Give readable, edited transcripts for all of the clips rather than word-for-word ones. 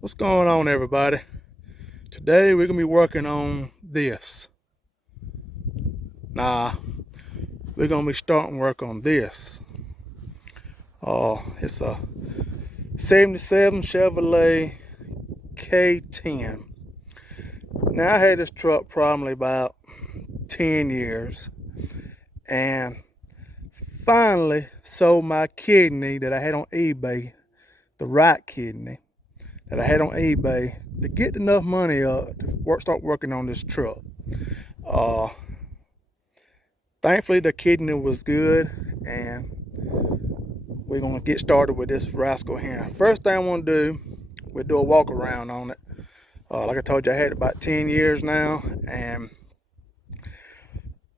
What's going on, everybody? Today we're gonna be working on this. Nah, we're gonna be starting work on this. It's a 77 Chevrolet K10. Now I had this truck probably about 10 years, and finally sold my kidney that I had on eBay, the right kidney that I had on eBay, to get enough money up to start working on this truck. Uh, Thankfully, the kidney was good, and we're gonna get started with this rascal here. First thing I want to do, we'll do a walk around on it. Like I told you, I had it about 10 years now, and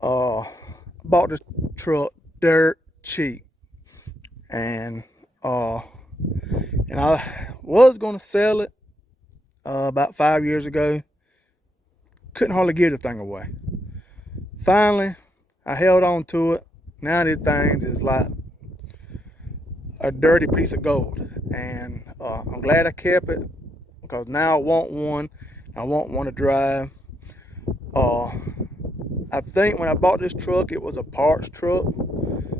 bought the truck dirt cheap, and I was gonna sell it about 5 years ago. Couldn't hardly give the thing away. Finally, I held on to it. Now this thing is like a dirty piece of gold, and I'm glad I kept it, because now I want one. I want one to drive. I think when I bought this truck, it was a parts truck,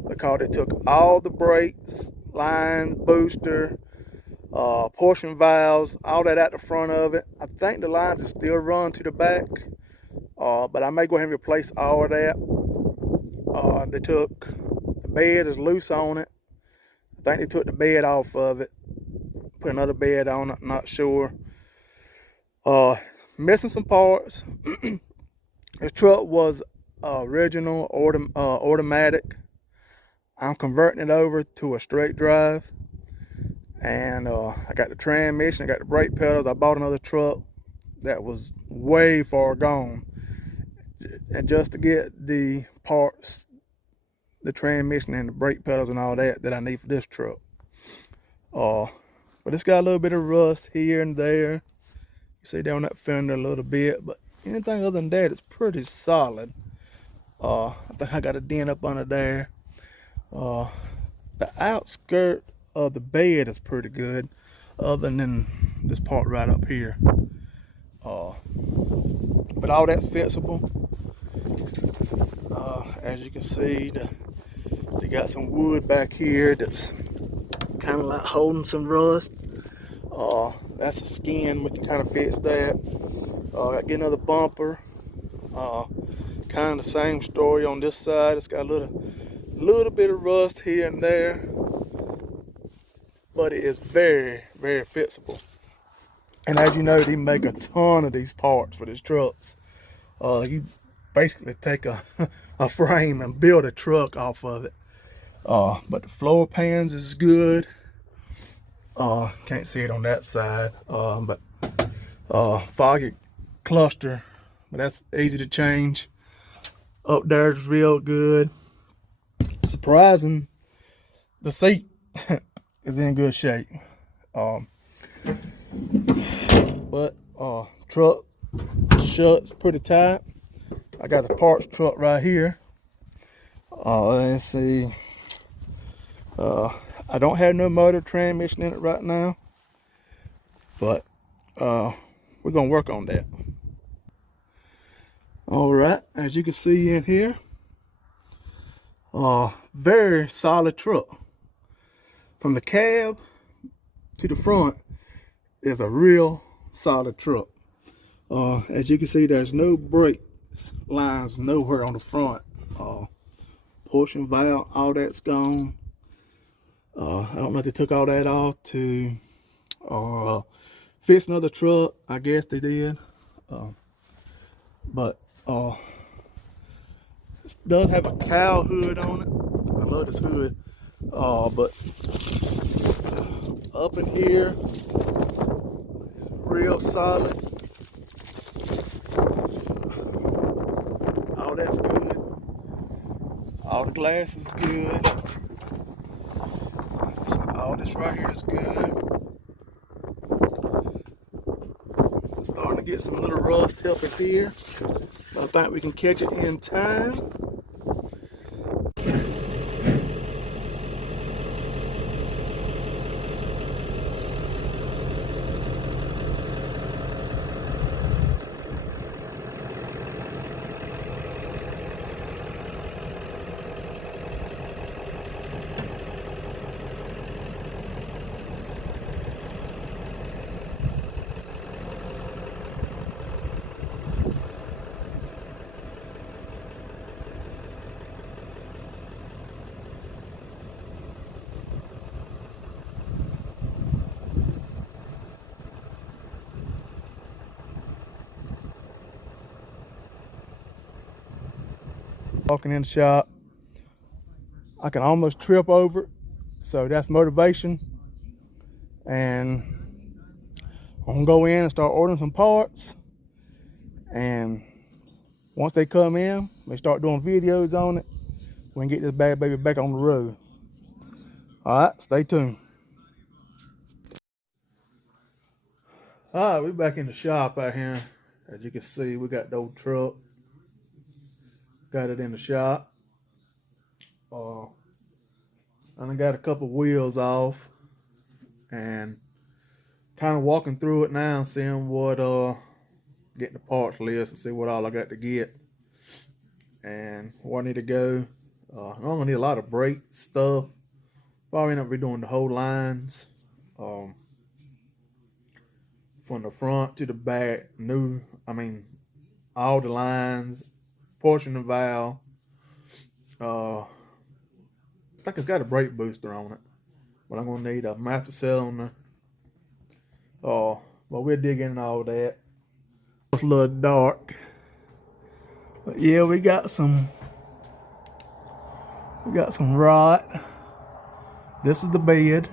because it took all the brakes, line, booster, portion valves, all that at the front of it. I think the lines are still run to the back, but I may go ahead and replace all of that. They took, the bed is loose on it. I think they took the bed off of it, put another bed on it, not sure. Missing some parts. This truck was original automatic. I'm converting it over to a straight drive, and I got the transmission, I got the brake pedals. I bought another truck that was way far gone, and just to get the parts, the transmission and the brake pedals and all that I need for this truck. But it's got a little bit of rust here and there. You see down that fender a little bit, but anything other than that, it's pretty solid. I think I got a dent up under there. The outskirt of the bed is pretty good, other than this part right up here. But all that's fixable. As you can see, they got some wood back here that's kind of like holding some rust. That's a skin. We can kind of fix that. Got to get another bumper. Kind of the same story on this side. It's got a little bit of rust here and there, but it is very, very fixable. And as you know, they make a ton of these parts for these trucks. You basically take a frame and build a truck off of it. But the floor pans is good. Can't see it on that side. But foggy cluster, but that's easy to change. Up there is real good. Surprising, the seat is in good shape. But truck shuts pretty tight. I got the parts truck right here. Let's see. I don't have no motor transmission in it right now, but we're gonna work on that. All right, as you can see in here, very solid truck. From the cab to the front is a real solid truck. As you can see, there's no brakes lines nowhere on the front. Portion valve, all that's gone. I don't know if they took all that off to fix another truck. I guess they did. But it does have a cow hood on it. I love this hood. But up in here, it's real solid. All that's good. All the glass is good. So all this right here is good. Starting to get some little rust up in here, but I think we can catch it in time. Walking in the shop, I can almost trip over it, so that's motivation. And I'm gonna go in and start ordering some parts, and once they come in, they start doing videos on it, we can get this bad baby back on the road. All right, stay tuned. All right, we're back in the shop out here. As you can see, we got the old truck. Got it in the shop. And I got a couple wheels off, and kind of walking through it now, seeing what getting the parts list and see what all I got to get and where I need to go. I'm gonna need a lot of brake stuff. Probably end up redoing the whole lines, from the front to the back. All the lines, portion of valve. I think it's got a brake booster on it, but I'm gonna need a master cylinder. But we'll dig into all that. It's a little dark, but yeah, we got some rod. This is the bed.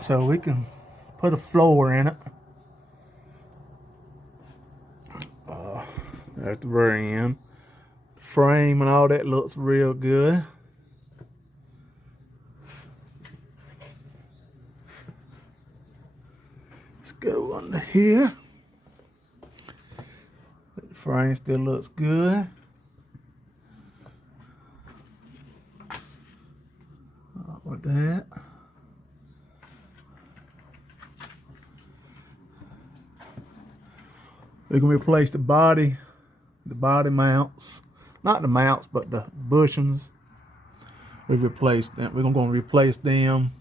So we can put a floor in it. At the very end, the frame and all that looks real good. Let's go under here. The frame still looks good. With that. We're gonna replace the body mounts. Not the mounts, but the bushings. We replaced them. We're gonna replace them.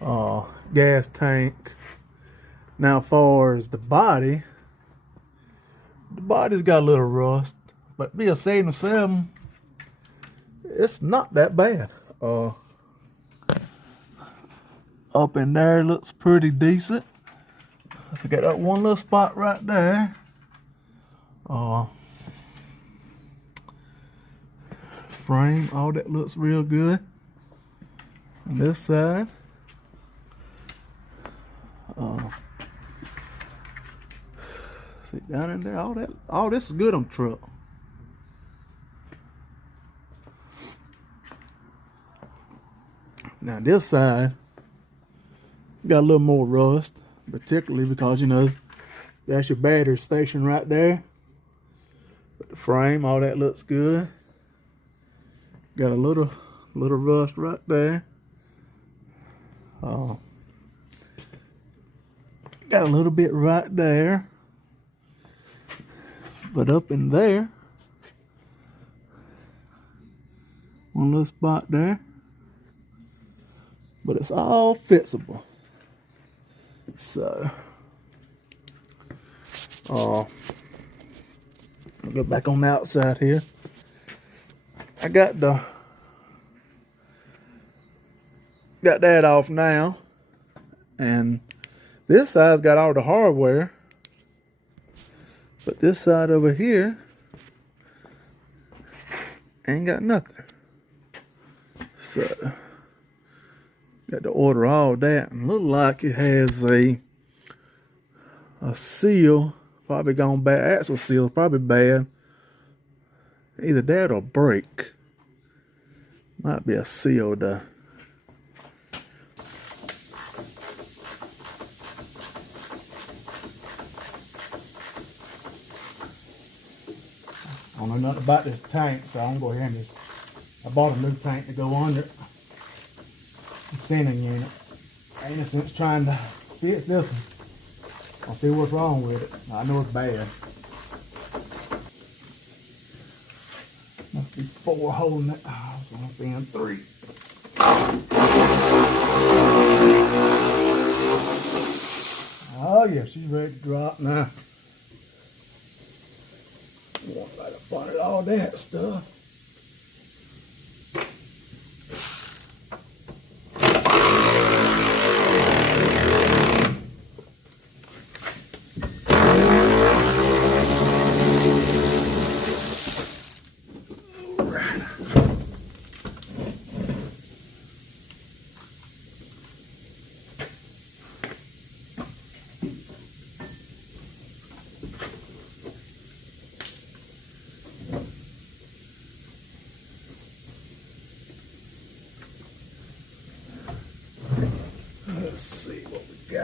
Gas tank. Now, as far as the body's got a little rust, but be a 707, it's not that bad. Up in there looks pretty decent. I got that one little spot right there. Frame, all that looks real good. On this side. See down in there, all this is good on the truck. Now this side got a little more rust, particularly because that's your battery station right there. But the frame, all that looks good. Got a little rust right there. Got a little bit right there. But up in there, one little spot there. But it's all fixable. So, I'll go back on the outside here. I got that off now, and this side's got all the hardware, but this side over here ain't got nothing. So, got to order all that, and look like it has a seal, probably gone bad. Axle seal, probably bad. Either that or break. Might be a seal though. I don't know nothing about this tank, so I'm gonna go ahead and I bought a new tank to go under it. The sending unit. Ain't since trying to fix this one. I'll see what's wrong with it. I know it's bad. Must be 4 holding it. Oh, it's only being 3. Oh yeah, she's ready to drop now. Want right up on it, all that stuff.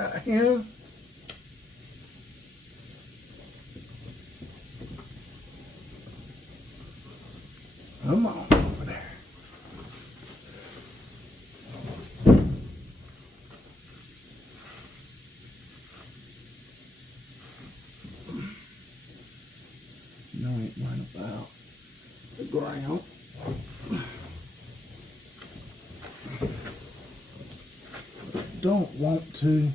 got here. Come on over there. No, ain't worrying about the ground. Don't want to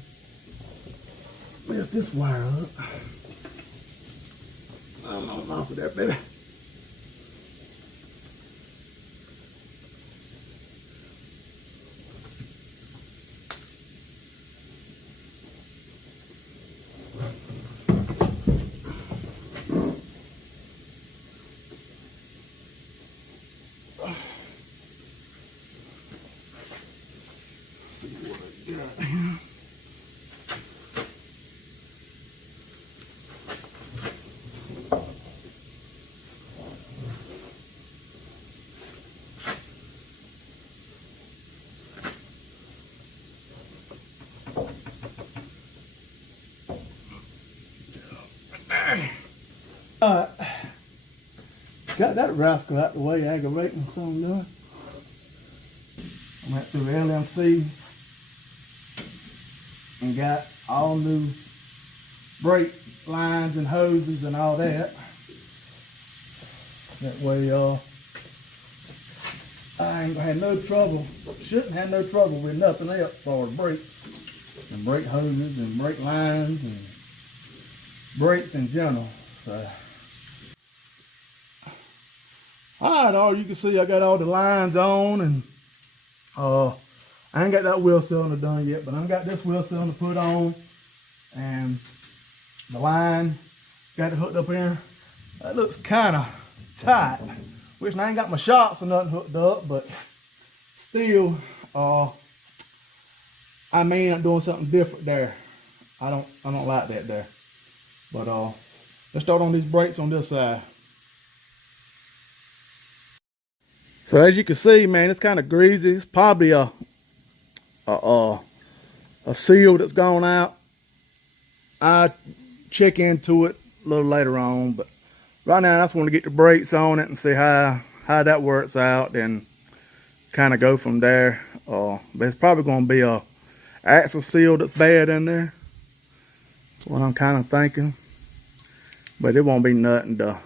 lift this wire up. I'm on off of that, baby. See what I got here. Alright, got that rascal out the way, aggravating something done. I went through the LMC and got all new brake lines and hoses and all that. That way, I ain't gonna have no trouble, shouldn't have no trouble with nothing else for brakes and brake hoses and brake lines and brakes in general. So. Alright, all you can see I got all the lines on, and I ain't got that wheel cylinder done yet, but I got this wheel cylinder put on, and the line got it hooked up here. That looks kind of tight, which I ain't got my shocks or nothing hooked up, but still, I may end up doing something different there. I don't like that there. But let's start on these brakes on this side. So as you can see, man, it's kind of greasy. It's probably a seal that's gone out. I check into it a little later on, but right now I just want to get the brakes on it and see how that works out, and kind of go from there. But it's probably going to be a axle seal that's bad in there. That's what I'm kind of thinking. But it won't be nothing to.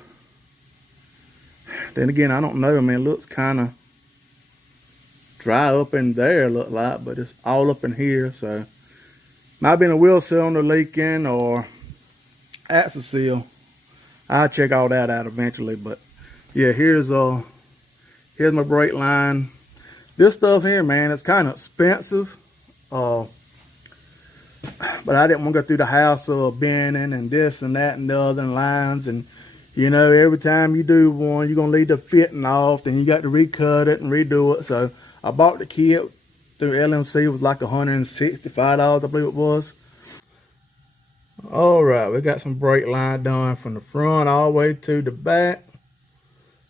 Then again, I don't know. I mean, it looks kind of dry up in there, look like, but it's all up in here. So might be a wheel cylinder leaking or axle seal. I'll check all that out eventually. But yeah, here's my brake line. This stuff here, man, it's kind of expensive. But I didn't want to go through the hassle of bending and this and that and the other lines. And you know, every time you do one, you're gonna leave the fitting off, then you got to recut it and redo it. So I bought the kit through LMC. It was like $165, I believe it was. All right, we got some brake line done from the front all the way to the back.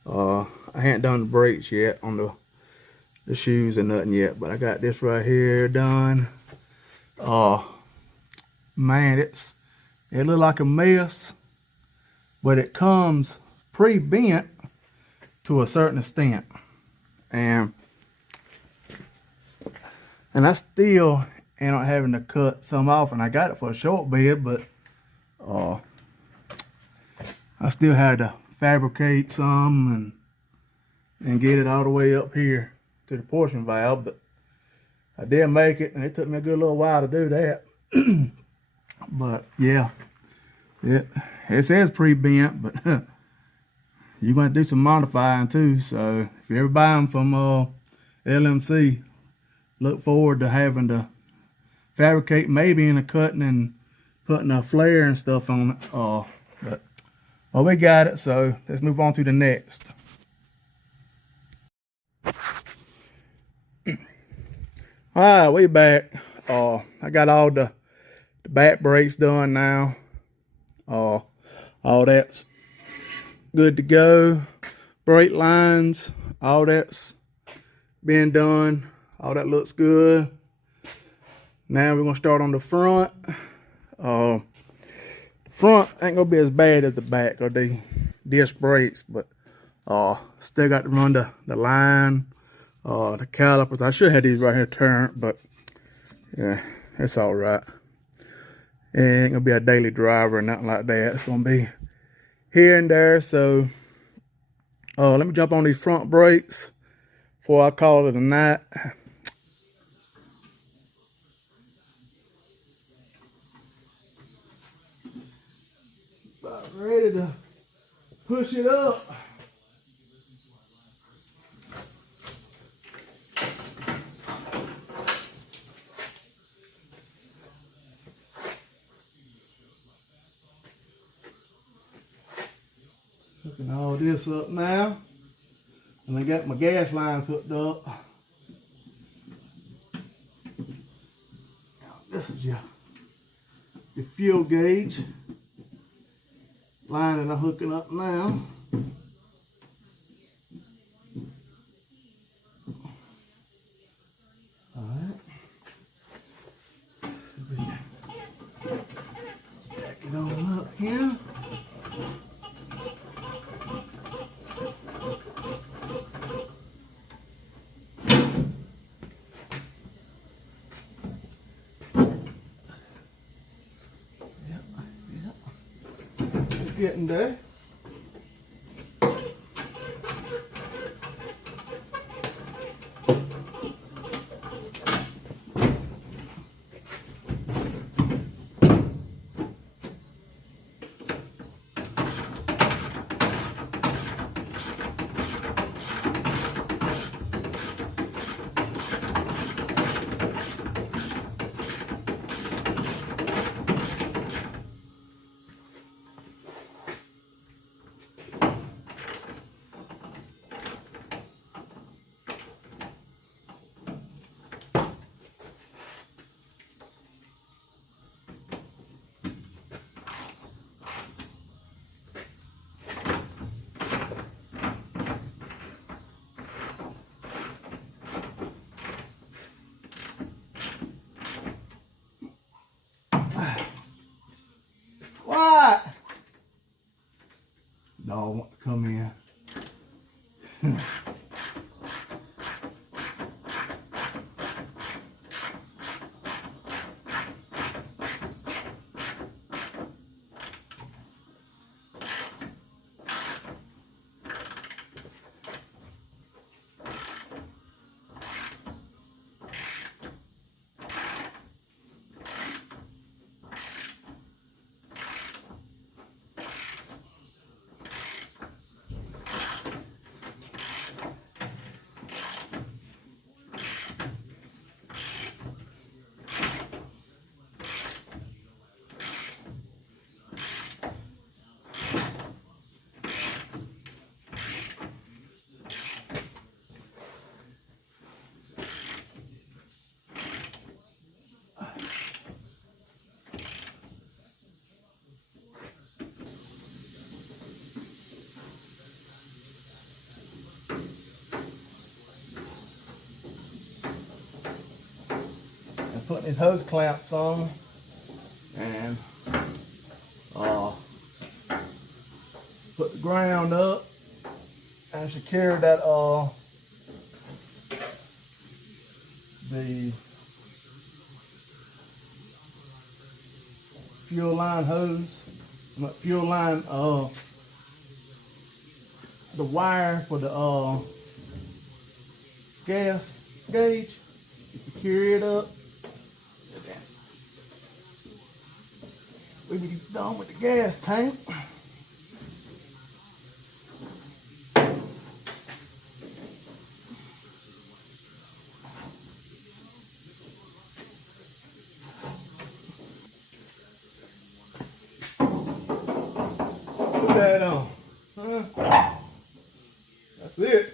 I hadn't done the brakes yet on the shoes or nothing yet, but I got this right here done. Man, it looked like a mess, but it comes pre-bent to a certain extent, and I still end up having to cut some off, and I got it for a short bed, but I still had to fabricate some and get it all the way up here to the portion valve. But I did make it, and it took me a good little while to do that. But yeah, it says pre-bent, but you're going to do some modifying too. So if you ever buy them from LMC, look forward to having to fabricate, maybe in a cutting and putting a flare and stuff on it. But we got it, so let's move on to the next. All right, we back. I got all the back brakes done now. All that's good to go. Brake lines, all that's been done. All that looks good. Now we're gonna start on the front. Front ain't gonna be as bad as the back or the disc brakes, but still got to run the line, the calipers. I should have these right here turned, but yeah, it's all right. It ain't gonna be a daily driver or nothing like that. It's gonna be here and there. So let me jump on these front brakes before I call it a night. About ready to push it up. Hooking all this up now. And I got my gas lines hooked up. This is your fuel gauge line that I'm hooking up now. All right. Back it on up here. Getting there. What? Dog want to come in. And putting these hose clamps on and put the ground up and secure that the fuel line hose, fuel line the wire for the gas gauge. You secure it up. We can get done with the gas tank. Put that on. That's it.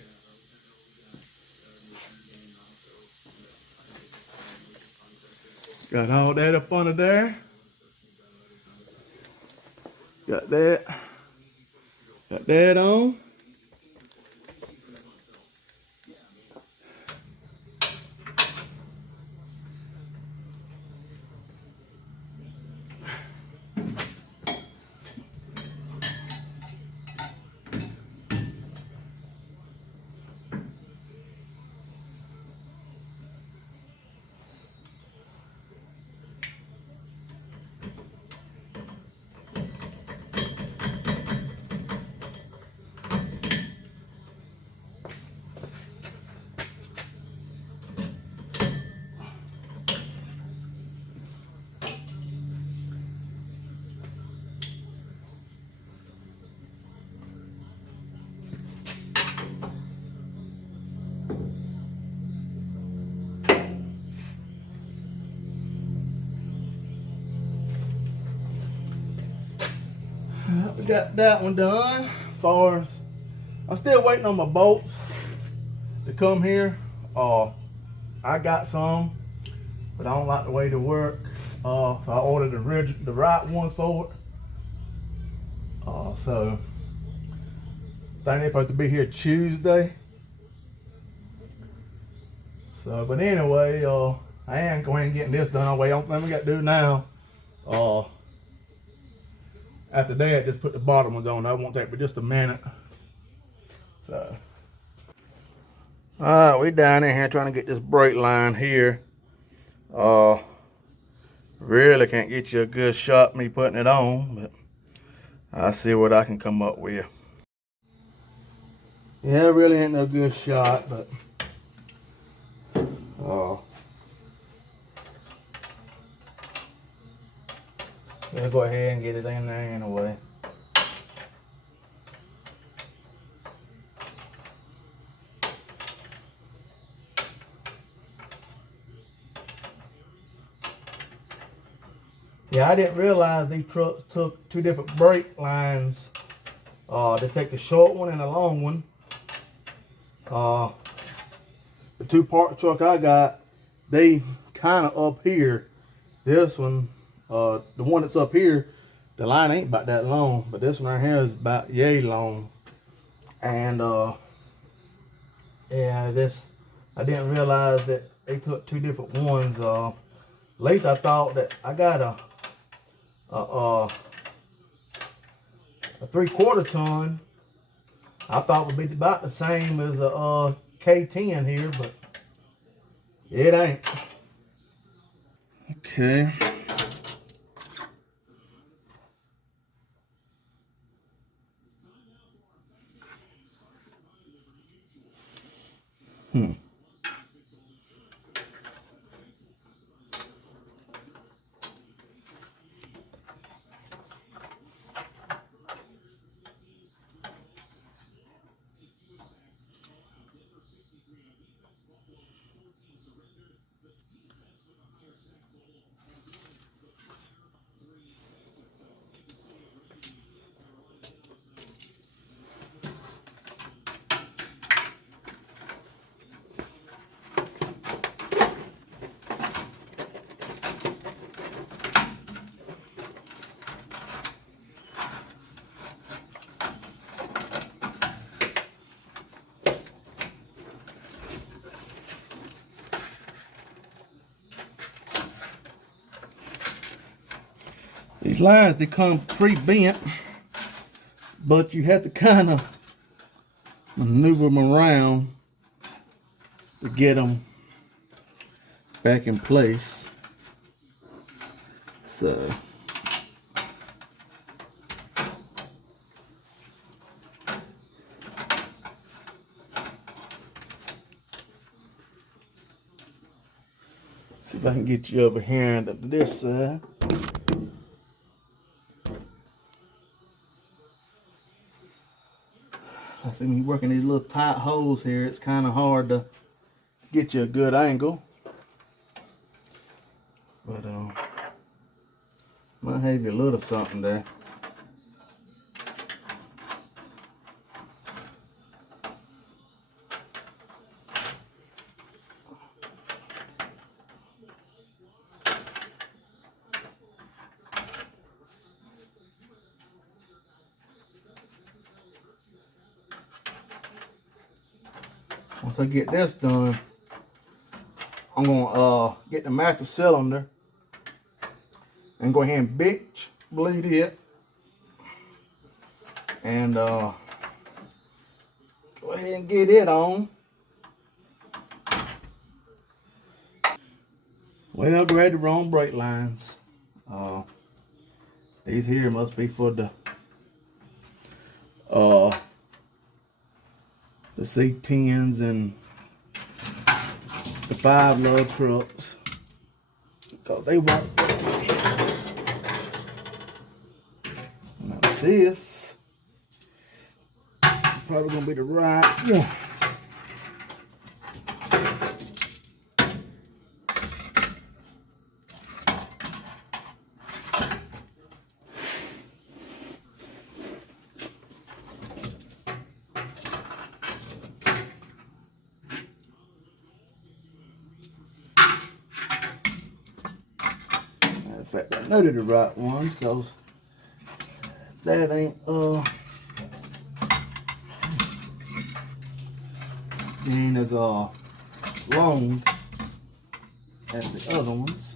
Got all that up under there. Got that. Got that on. got that one done. As far as I'm still waiting on my bolts to come here. I got some, but I don't like the way they work. So I ordered the right ones for it. So I think they're supposed to be here Tuesday. So, but anyway, I am going and getting this done. I'll wait on what we got to do now. After that, just put the bottom ones on. That won't take but just a minute. So, all right, we down in here trying to get this brake line here. Really can't get you a good shot me putting it on, but I'll see what I can come up with. Yeah, it really ain't no good shot, but we'll go ahead and get it in there anyway. Yeah, I didn't realize these trucks took two different brake lines. They take a short one and a long one. The two-part truck I got, they kind of up here. This one, the one that's up here, the line ain't about that long, but this one right here is about yay long. And yeah, I didn't realize that they took two different ones. At least I thought that I got a 3/4 ton. I thought would be about the same as a K10 here, but it ain't. Okay. These lines, they come pre-bent, but you have to kind of maneuver them around to get them back in place. So see if I can get you over here and to this side. I see when you're working these little tight holes here, it's kind of hard to get you a good angle. But might have you a little something there. Once I get this done, I'm gonna get the master cylinder and go ahead and bitch bleed it, and go ahead and get it on. Well, grabbed the wrong brake lines. These here must be for the C10s and the 5-lug trucks, because they work. Now this is probably gonna be the right one. fact, I know they're the right ones, because that ain't as long as the other ones.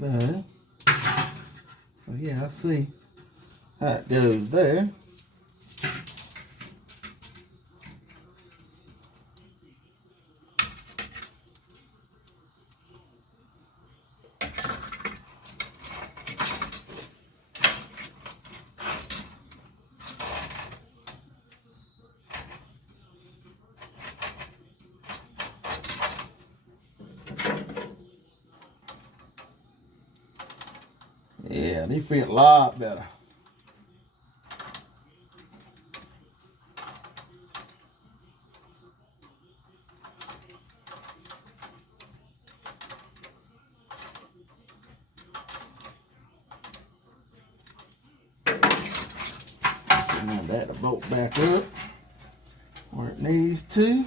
So yeah, I see how it goes there. Yeah, they fit a lot better. Now that'll bolt back up where it needs to.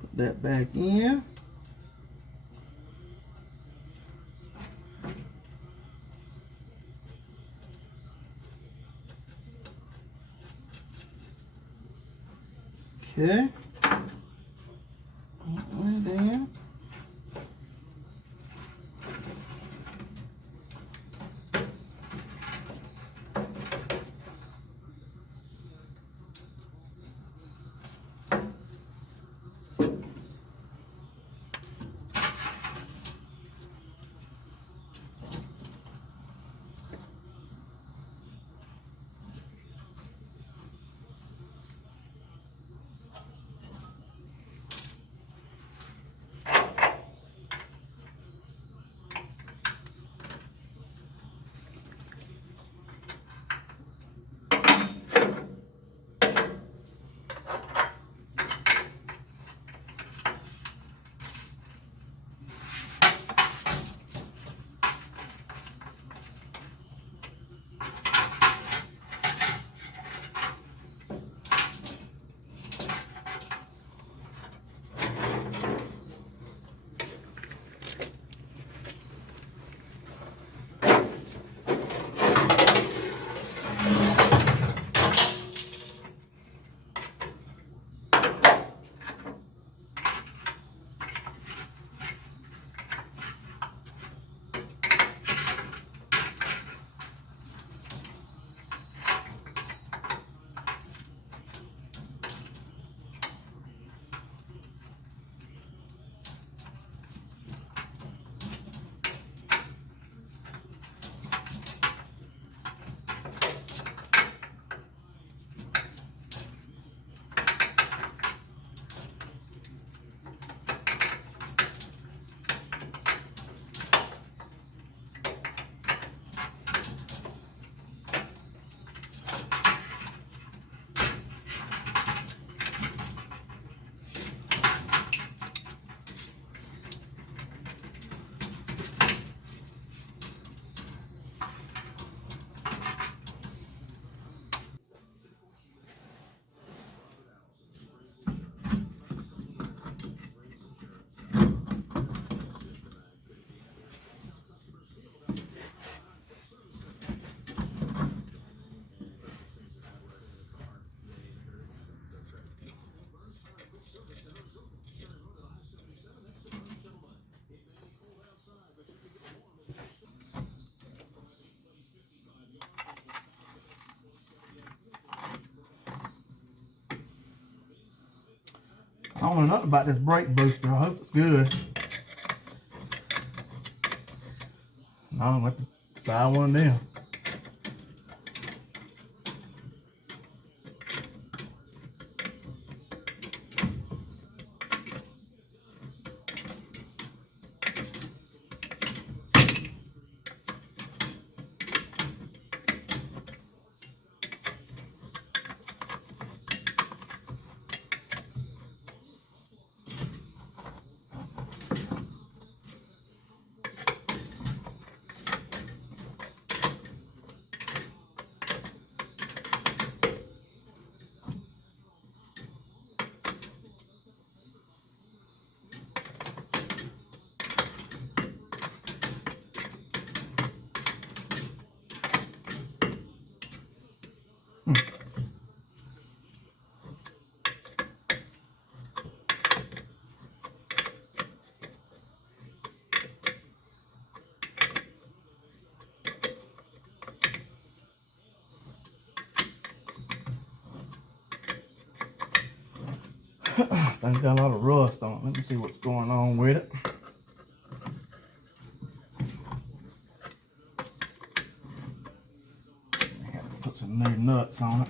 Put that back in. Okay. And then I don't know nothing about this brake booster. I hope it's good. No, I'm going to have to buy one of them. I think it's got a lot of rust on it. Let me see what's going on with it. I have to put some new nuts on it.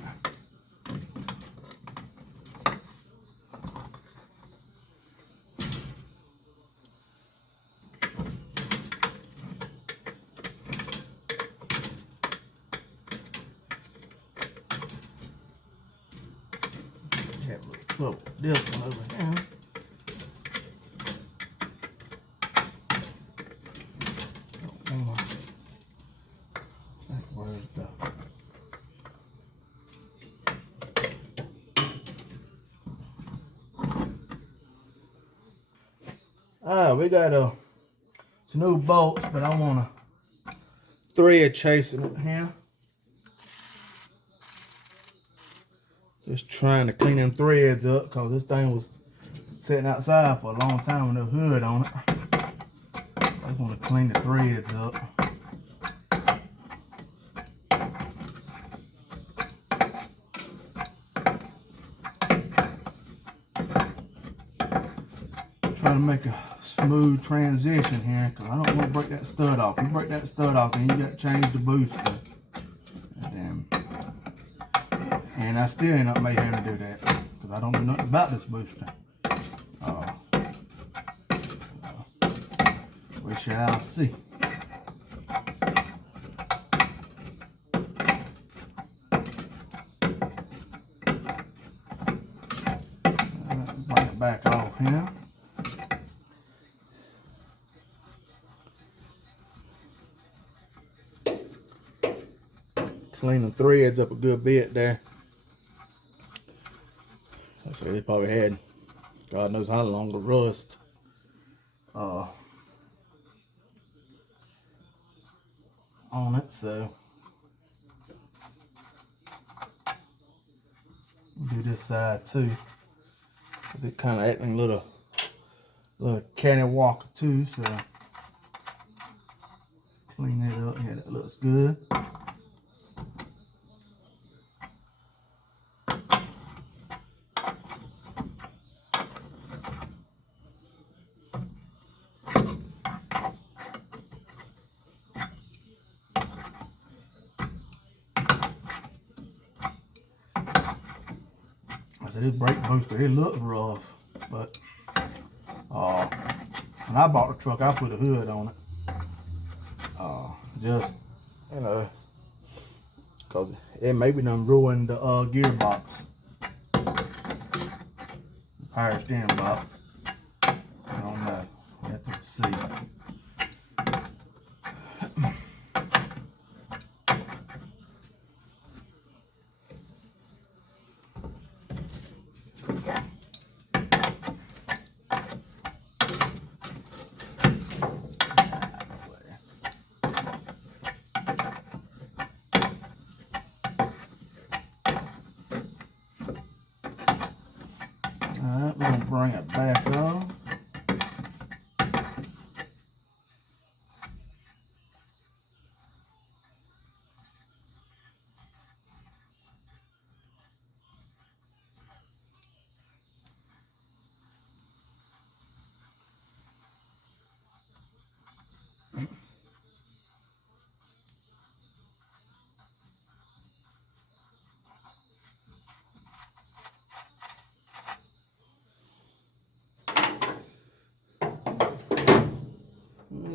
Have a little trouble with this one over here. Where's the... we got some new bolts, but I want a thread chasing it here. Just trying to clean them threads up because this thing was sitting outside for a long time with no hood on it. I just want to clean the threads up. Trying to make a smooth transition here because I don't want to break that stud off. If you break that stud off, then you got to change the booster. And I still end up may have to do that because I don't know nothing about this booster. We shall see. Bring it back off here. Clean the threads up a good bit there. I say they probably had God knows how long the rust. On it, so do this side too. It kind of acting a little catty-walker too, so clean it up. Yeah, that looks good. I said this brake booster, it looks rough, but when I bought the truck, I put a hood on it. Just, you know, because it maybe done ruined the gearbox, power steering box. I don't know. We have to see. Alright, we're going to bring it back on.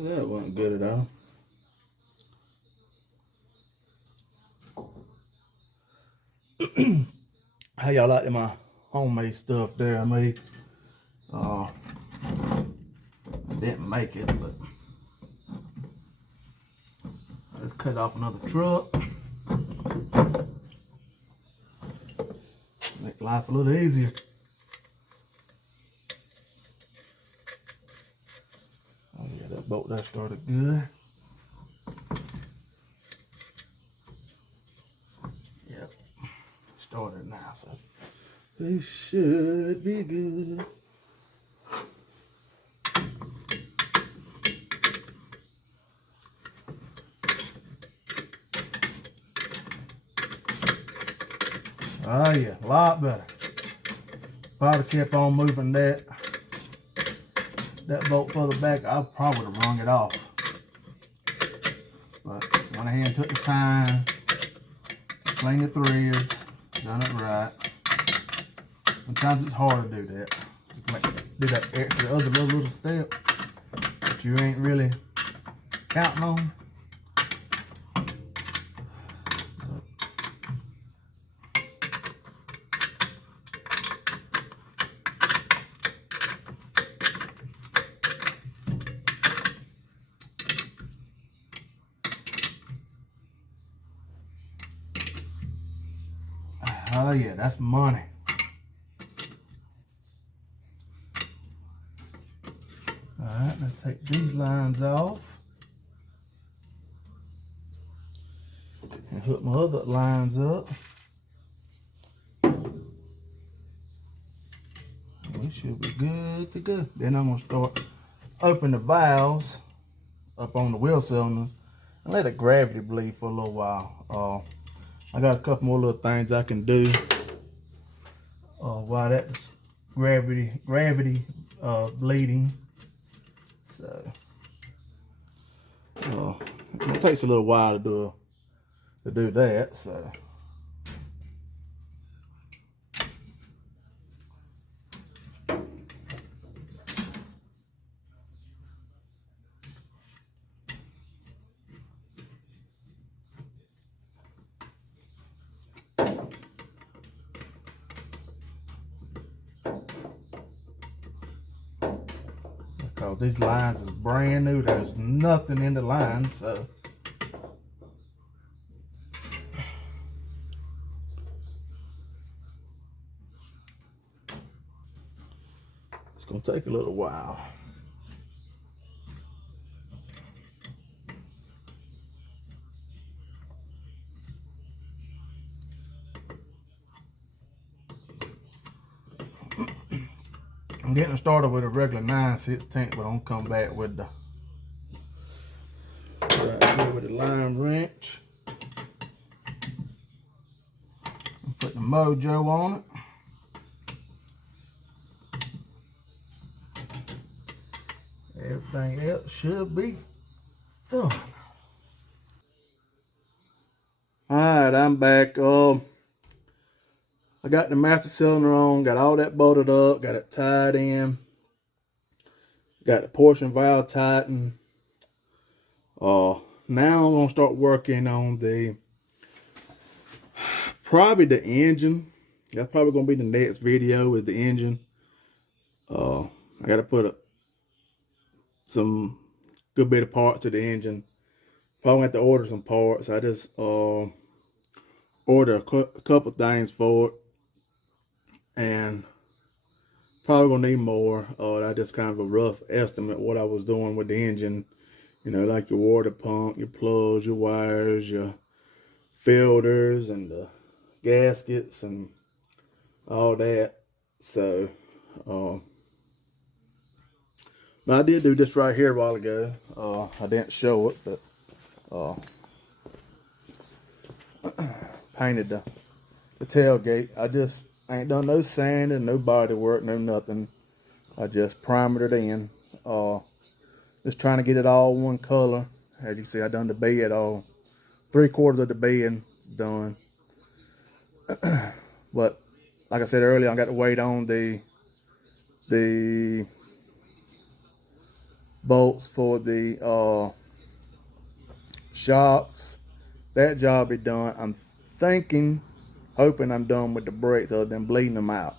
That wasn't good at all. How y'all like my homemade stuff there I made? I didn't make it, but I just cut off another truck. Make life a little easier. Oh yeah, that bolt that started good. Yep, started now, so it should be good. Oh yeah, a lot better. If I'd have kept on moving that bolt further back, I probably would have wrung it off. But went ahead and took the time, cleaned the threads, done it right. Sometimes it's hard to do that. Do that extra other little step that you ain't really counting on. Oh yeah, that's money. Alright, now take these lines off and hook my other lines up. We should be good to go. Then I'm gonna start open the valves up on the wheel cylinder and let it gravity bleed for a little while. I got a couple more little things I can do while that's gravity bleeding. So it takes a little while to do that. So because these lines is brand new, there's nothing in the lines, so it's gonna take a little while. I'm getting started with a regular 9/16, but I'm gonna come back with the line wrench. Put the mojo on it. Everything else should be done. Alright, I'm back. I got the master cylinder on, got all that bolted up, got it tied in, got the portion valve tightened. Now I'm gonna start working on probably the engine. That's probably gonna be the next video, is the engine. I gotta put some good bit of parts to the engine. Probably have to order some parts. I just ordered a couple things for it, and probably gonna need more. That's just kind of a rough estimate what I was doing with the engine. You know, like your water pump, your plugs, your wires, your filters, and the gaskets, and all that. So, but I did do this right here a while ago. I didn't show it, but painted the tailgate. I just ain't done no sanding, no body work, no nothing. I just primered it in. Just trying to get it all one color. As you can see, I done the bed, all 3/4 of the bed done. But like I said earlier, I got to wait on the bolts for the shocks. That job be done. I'm hoping I'm done with the brakes other than bleeding them out.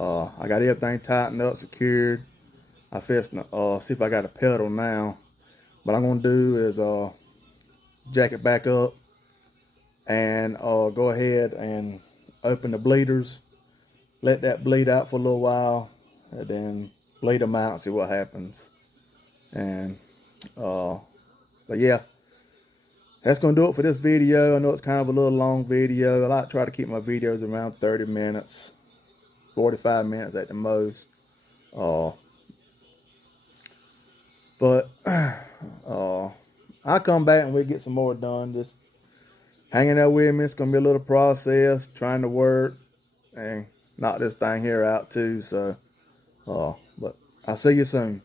I got everything tightened up, secured. I fixed see if I got a pedal now. What I'm gonna do is jack it back up and go ahead and open the bleeders, let that bleed out for a little while, and then bleed them out and see what happens. And but yeah, that's gonna do it for this video. I know it's kind of a little long video. I like to try to keep my videos around 30 minutes, 45 minutes at the most. But I'll come back and we'll get some more done. Just hanging out with me. It's gonna be a little process, trying to work and knock this thing here out too. So, but I'll see you soon.